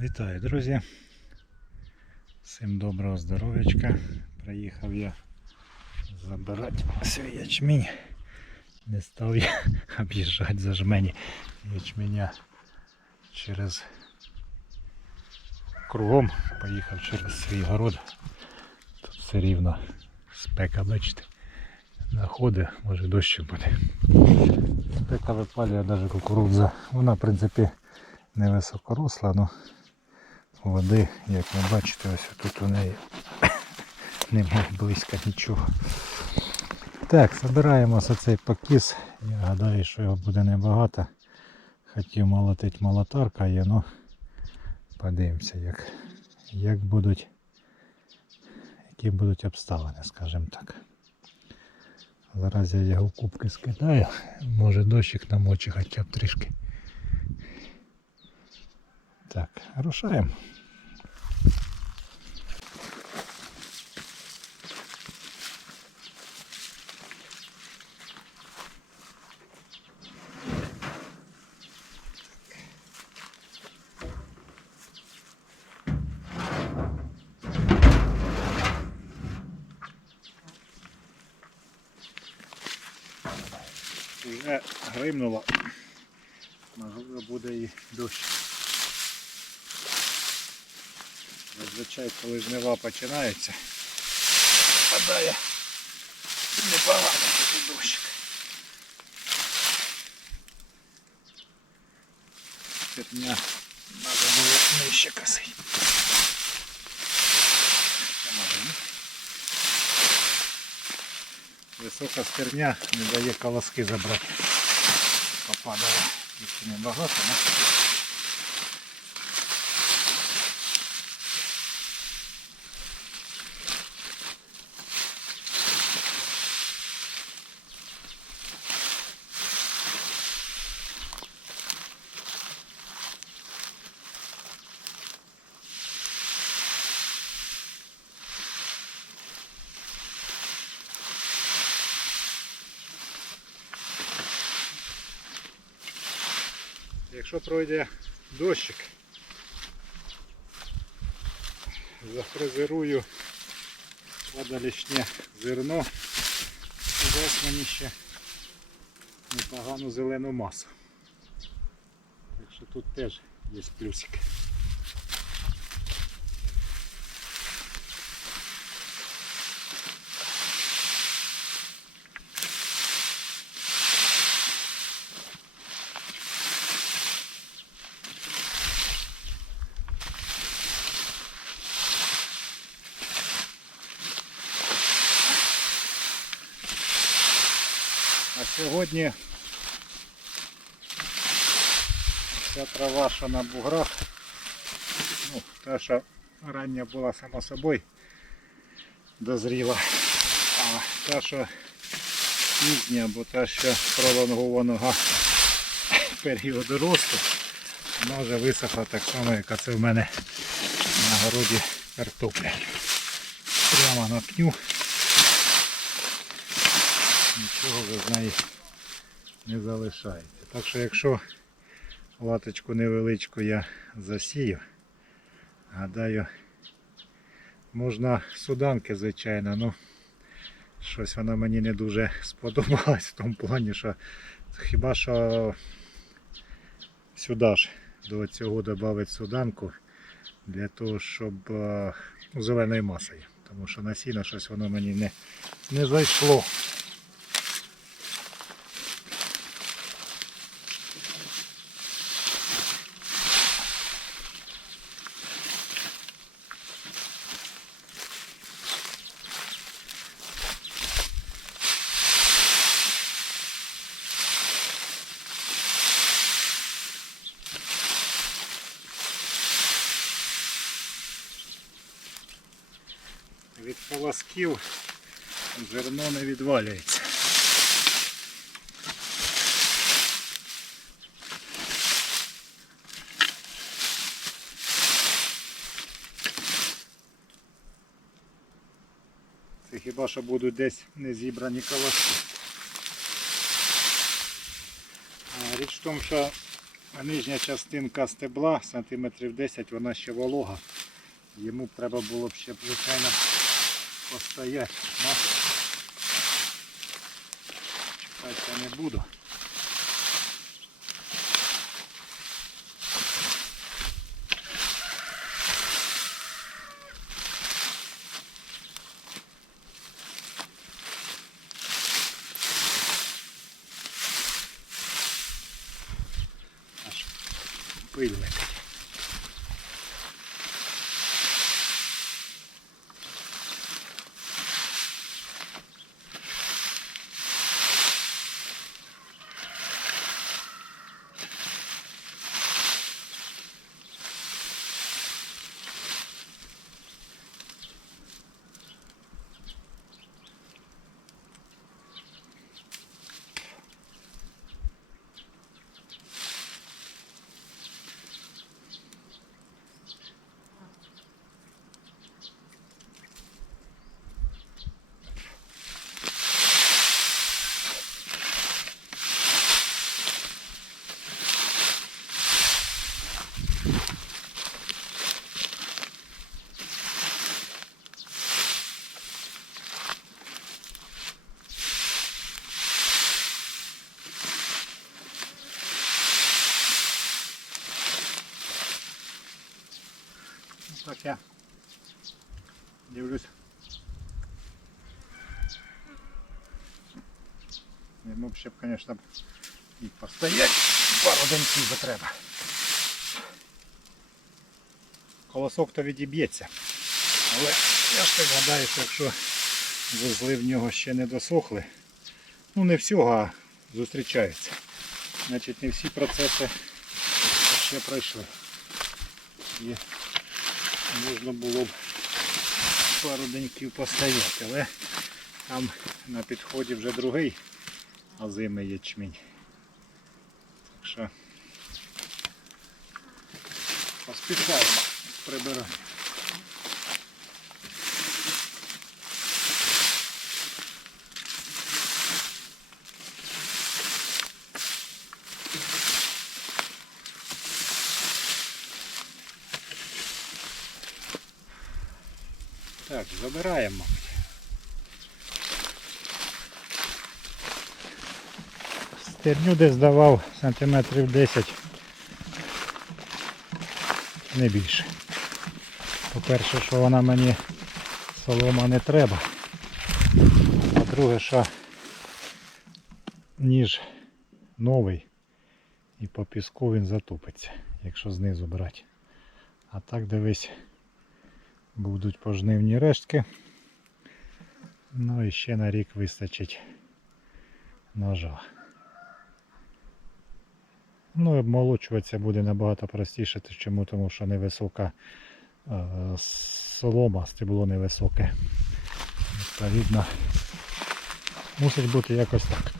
Вітаю, друзі. Всім доброго здоров'ячка. Приїхав я забирати свій ячмінь. Не став я об'їжджати за жмені ячменя через кругом. Поїхав через свій город. Тут все рівно спека, бачите. Находи, може дощ буде. Спека випалює навіть кукурудза. Вона, в принципі, не високоросла, але води, як ви бачите, ось тут у неї немає близько нічого. Так, збираємо за цей покіс. Я гадаю, що його буде небагато. Хотів молотити молотарка є, ну подивимося, як, як будуть, які будуть обставини, скажімо так. Зараз я його кубки скидаю. Може дощик намочить хоча б трішки. Так, рушаємо. Вже гримнуло. Можливо буде і дощ. Зазвичай, коли жнива починається, падає непогано такий дощик. Терня треба було нижче ні? Висока стерня не дає колоски забрати. Попадає їх небагато, але Якщо пройде дощик, зафрезерую водолішнє зерно і дасть мені ще непогану зелену масу. Так що тут теж є плюсик. А сьогодні. Вся трава, що на буграх, ну, та, що рання була само собою дозріла, а та, що пізня, або та, що пролонгованого періоду росту, вона вже висохла так само, як це в мене на городі картопля. Прямо на пню. Нічого вже з не залишається. Так що якщо латочку невеличку я засію, гадаю, можна суданки, звичайно, ну щось вона мені не дуже сподобалась в тому плані, що хіба що сюди ж до цього додати суданку для того, щоб е, ну, зеленою масою. Тому що насіння щось воно мені не, не зайшло. Від полосків зерно не відвалюється. Це хіба що будуть десь не зібрані колоски. Річ в тому, що нижня частинка стебла, сантиметрів 10, вона ще волога. Йому треба було б ще, звичайно, постояти. Ну, чекати я не буду. Аж пиль Так я дивлюсь. Йому б ще б, звісно, і постоять пару деньків би треба. Колосок то відіб'ється. Але я ж так гадаю, що якщо вузли в нього ще не досохли, ну не всього, а зустрічаються. Значить не всі процеси ще пройшли. І можна було б пару деньків постояти, але там на підході вже другий озимий ячмінь. Так що поспішаємо з Так, забираємо. Стерню десь давав сантиметрів 10. Не більше. По-перше, що вона мені солома не треба. А друге, що ніж новий і по піску він затупиться, якщо знизу брати. А так дивись, будуть пожнивні рештки. Ну і ще на рік вистачить ножа. Ну і обмолочуватися буде набагато простіше, чому тому що невисока е, солома, стебло невисоке. Відповідно, мусить бути якось так.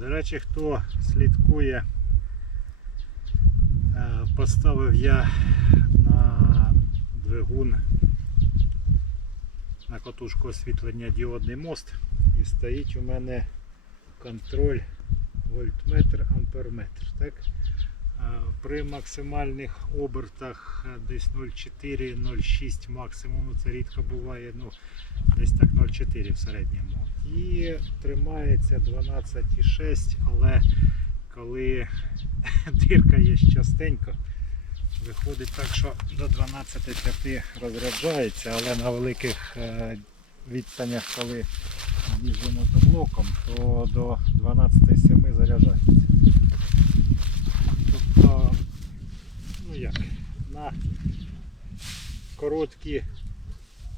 До речі, хто слідкує, е, поставив я на двигун на котушку освітлення діодний мост і стоїть у мене контроль вольтметр, амперметр. Так? Е, При максимальних обертах десь 0,4-0,6 максимум, ну це рідко буває, ну десь так 0,4 в середньому. І тримається 12,6, але коли дирка є частенько, виходить так, що до 12,5 розряджається, але на великих е, відстанях, коли між мотоблоком, то до 12,7 заряджається. Тобто ну як, на короткі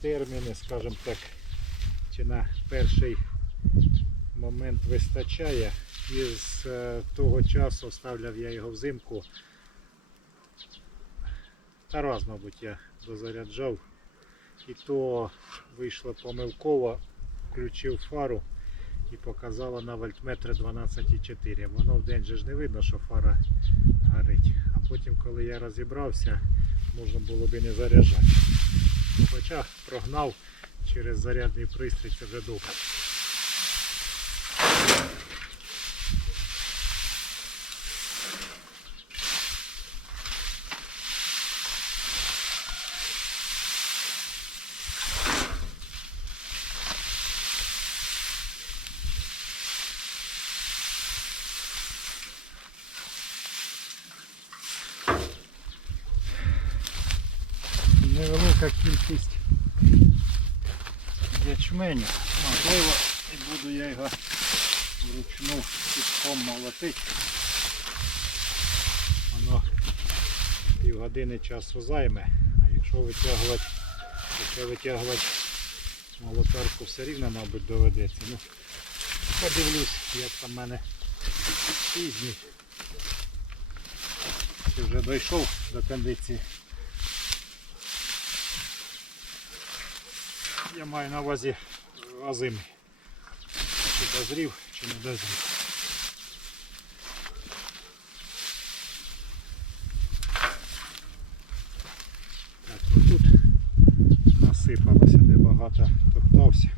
терміни, скажімо так, чи на перший момент вистачає. І з е, того часу ставляв я його взимку. Та раз, мабуть, я дозаряджав. І то вийшло помилково, включив фару і показала на вольтметри 12,4. Воно в день же ж не видно, що фара горить. А потім, коли я розібрався, можна було б і не заряджати. Ну, Хоча прогнав через зарядний пристрій, вже добре. Ячменю. Можливо, і буду я його вручну піском молотити. Воно півгодини часу займе, а якщо витягувати, якщо витягувати молотарку все рівно, мабуть, доведеться. Ну, подивлюсь, як там в мене пізній. Чи вже дійшов до кондиції. Я маю на увазі озимий. Чи дозрів, чи не дозрів. Так, ну тут насипалося, де багато топтався.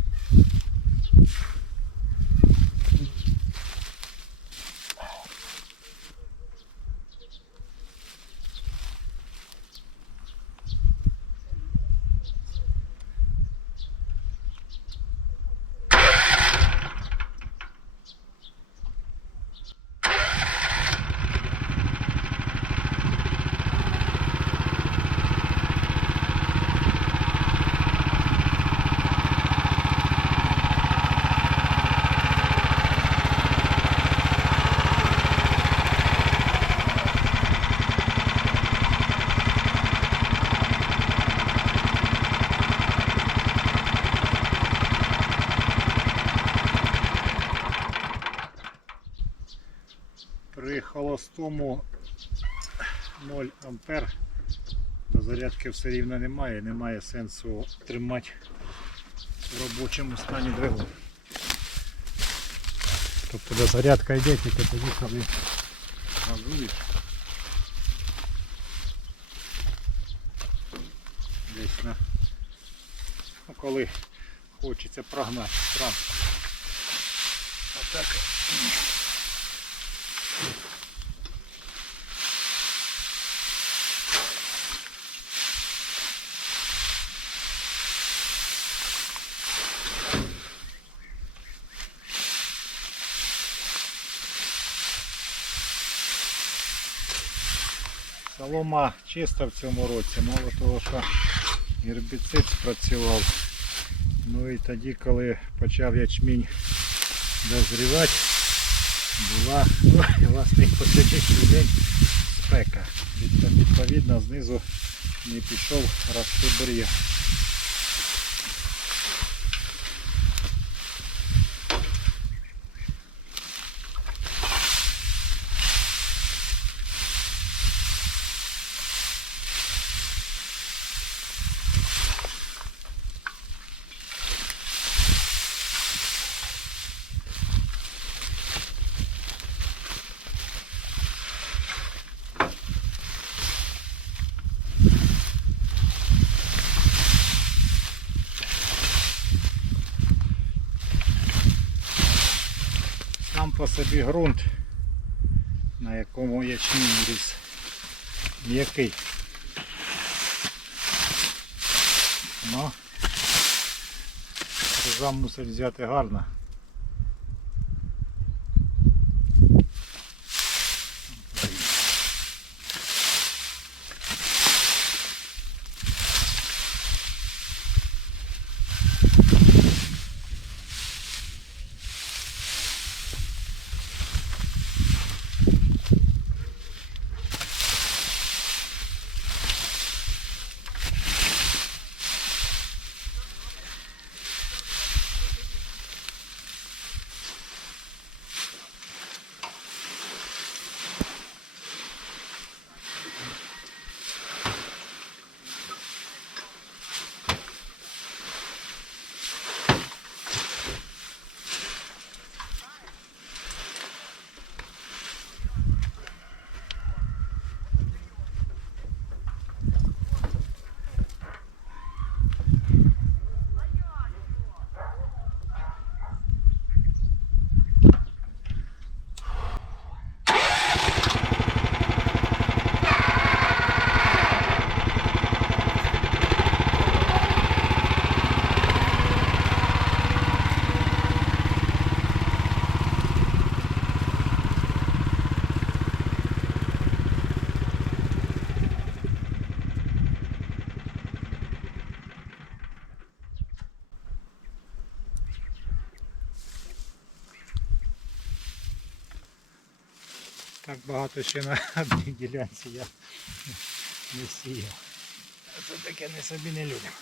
При холостому 0 ампер до зарядки все рівно немає, немає сенсу тримати в робочому стані двигун. Тобто до зарядка йде тільки тоді, коли газуєш. Десь на ну, коли хочеться прогнати транспорт. А так Солома чиста в цьому році, мало того, що гербіцид спрацював. Ну і тоді, коли почав ячмінь дозрівати, була ну, власне по сьогоднішній день спека. Відповідно, знизу не пішов рости. Сам по собі ґрунт, на якому ячмінь ріс, м'який. Ну, різам мусить взяти гарно. Багато ще на одній ділянці я не сіяв. Це таке не собі не людям.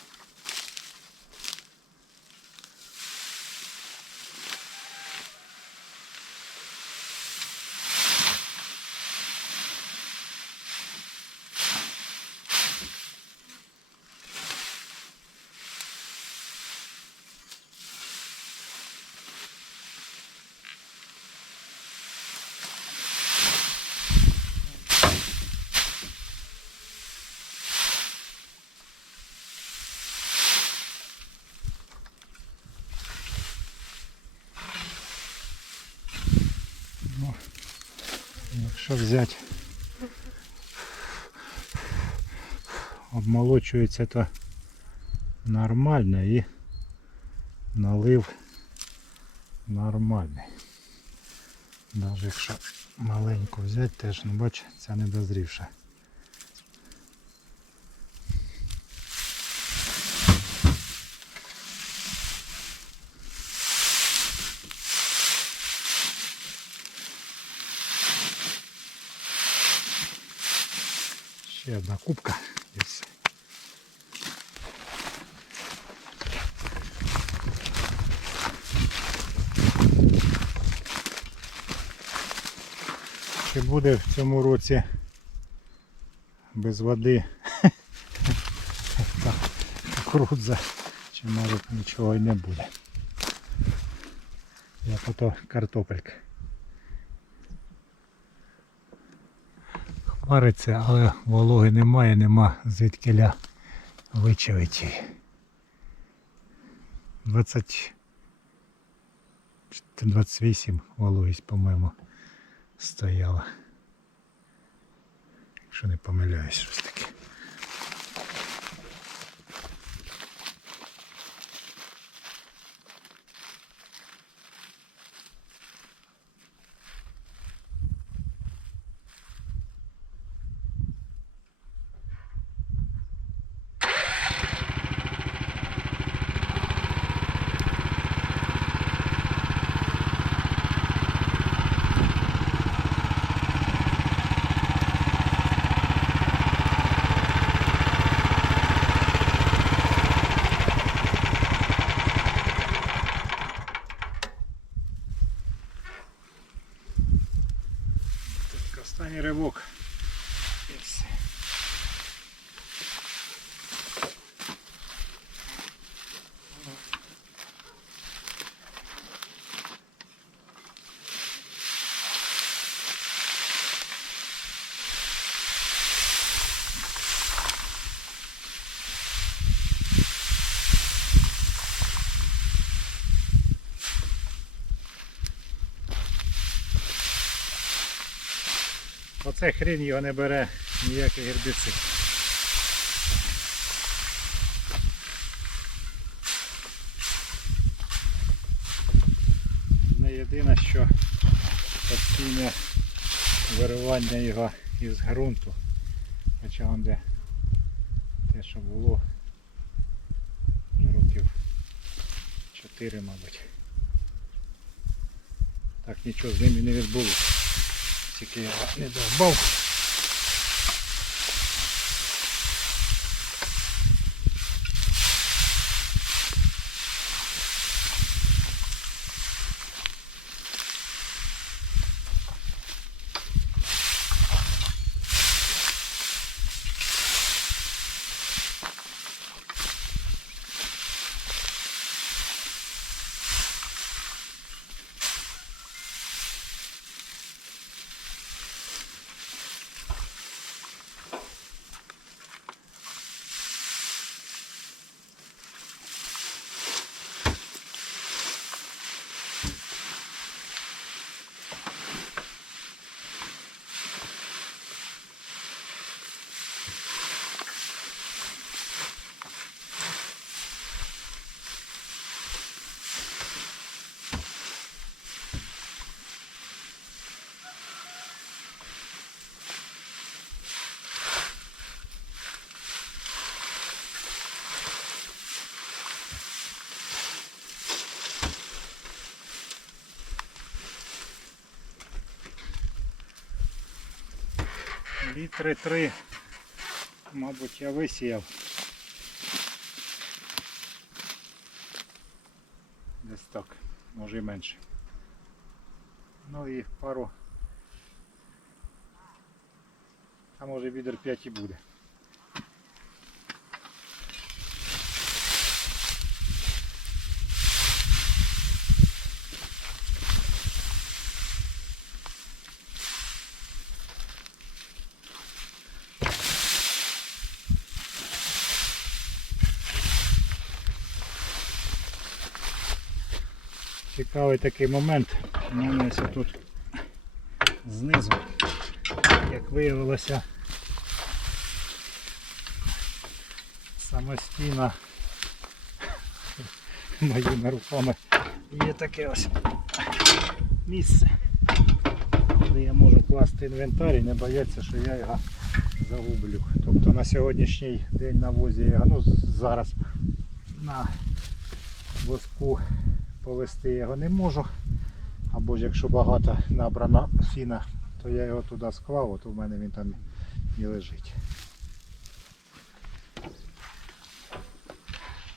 Ну, якщо взяти, обмолочується то нормально і налив нормальний. Навіть якщо маленьку взяти, теж ну бач, ця не дозрівша. Одна кубка і все. Чи буде в цьому році без води кукурудза, чи може нічого і не буде. Як ото картопелька. Хмариться, але вологи немає, нема звідкиля вичавити її. 20 28 вологість, по-моєму, стояла. Якщо не помиляюсь, щось таке. Оце хрінь його не бере ніякий гербіцид. Не єдине, що постійне виривання його із ґрунту. Хоча он де те, що було років 4, мабуть. Так нічого з ним і не відбулося. Тільки я не Літри три, мабуть, я висіяв. Десь так, може і менше. Ну і пару. А може відер 5 і буде. Цікавий такий момент. У мене ось тут знизу, як виявилося, самостійно моїми руками є таке ось місце, де я можу класти інвентар і не боятися, що я його загублю. Тобто на сьогоднішній день на возі я ну зараз на воску повести його не можу. Або ж якщо багато набрано сіна, то я його туди склав, от у мене він там і лежить.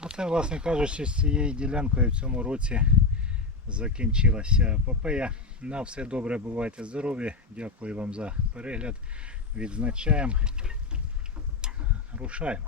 Оце, власне кажучи, з цією ділянкою в цьому році закінчилася епопея. На все добре, бувайте здорові. Дякую вам за перегляд. Відзначаємо. Рушаємо.